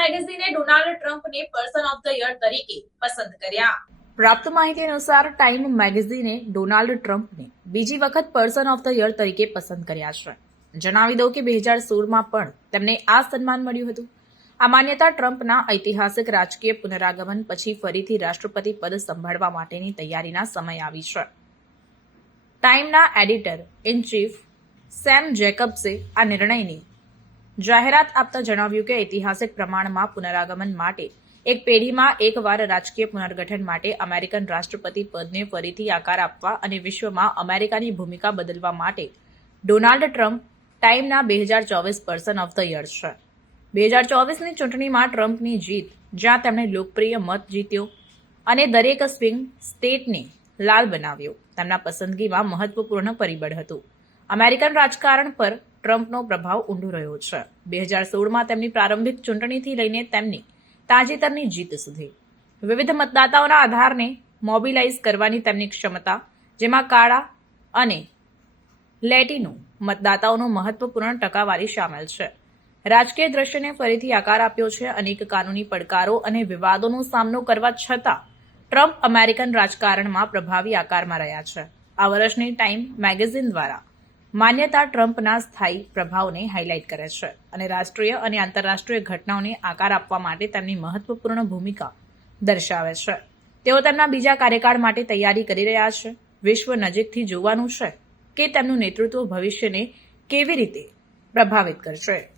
મેગેઝિને Donald ટ્રમ્પને person of the year તરીકે પસંદ કર્યા. પ્રાપ્ત માહિતી અનુસાર ટાઈમ મેગેઝિને ડોનાલ્ડ ટ્રમ્પને બીજી વખત પર્સન ઓફ ધ યર તરીકે પસંદ કર્યા છે. જણાવી દઉં કે બે હજાર સોળમાં પણ તેમને આ સન્માન મળ્યું હતું. આ માન્યતા ટ્રમ્પના ઐતિહાસિક રાજકીય પુનરાગમન પછી ફરીથી રાષ્ટ્રપતિ પદ સંભાળવા માટેની તૈયારીના સમય આવી છે. ટાઈમના એડિટર ઇન ચીફ સેમ જેકબ્સે આ નિર્ણયની જાહેરાત આપતા જણાવ્યું કે ઐતિહાસિક પ્રમાણમાં પુનરાગમન માટે એક પેઢીમાં એકવાર રાજકીય પુનર્ગઠન માટે અમેરિકન રાષ્ટ્રપતિ પદને ફરીથી આકાર આપવા અને વિશ્વમાં અમેરિકાની ભૂમિકા બદલવા માટે ડોનાલ્ડ ટ્રમ્પ ટાઈમના બે હજાર ચોવીસ પર્સન ઓફ ધ યર છે. બે હજાર ચોવીસની ચૂંટણીમાં ટ્રમ્પની જીત, જ્યાં તેમણે લોકપ્રિય મત જીત્યો અને દરેક સ્વિંગ સ્ટેટને લાલ બનાવ્યો. તેમના પસંદગીમાં મહત્વપૂર્ણ પરિબળ હતું. અમેરિકન રાજકારણ પર ટ્રમ્પનો પ્રભાવ ઊંડો રહ્યો છે. બે હજાર સોળમાં તેમની પ્રારંભિક ચૂંટણીથી લઈને તેમની તાજેતરની જીત સુધી. વિવિધ મતદાતાઓના આધારને મોબિલાઇઝ કરવાની તેમની ક્ષમતા, જેમાં કાળા અને લેટિનો મતદાતાઓનો મહત્વપૂર્ણ ટકાવારી સામેલ છે. રાજકીય દ્રશ્યને ફરીથી આકાર આપ્યો છે. અનેક કાનૂની પડકારો અને વિવાદોનો સામનો કરવા છતાં ટ્રમ્પ અમેરિકન રાજકારણમાં પ્રભાવી આકારમાં રહ્યા છે. આ વર્ષની ટાઈમ મેગેઝિન દ્વારા માન્યતા ટ્રમ્પના સ્થાયી પ્રભાવને હાઇલાઇટ કરે છે અને રાષ્ટ્રીય અને આંતરરાષ્ટ્રીય ઘટનાઓને આકાર આપવા માટે તેમની મહત્વપૂર્ણ ભૂમિકા દર્શાવે છે. તેઓ તેમના બીજા કાર્યકાળ માટે તૈયારી કરી રહ્યા છે. વિશ્વ નજીકથી જોવાનું છે કે તેમનું નેતૃત્વ ભવિષ્યને કેવી રીતે પ્રભાવિત કરશે.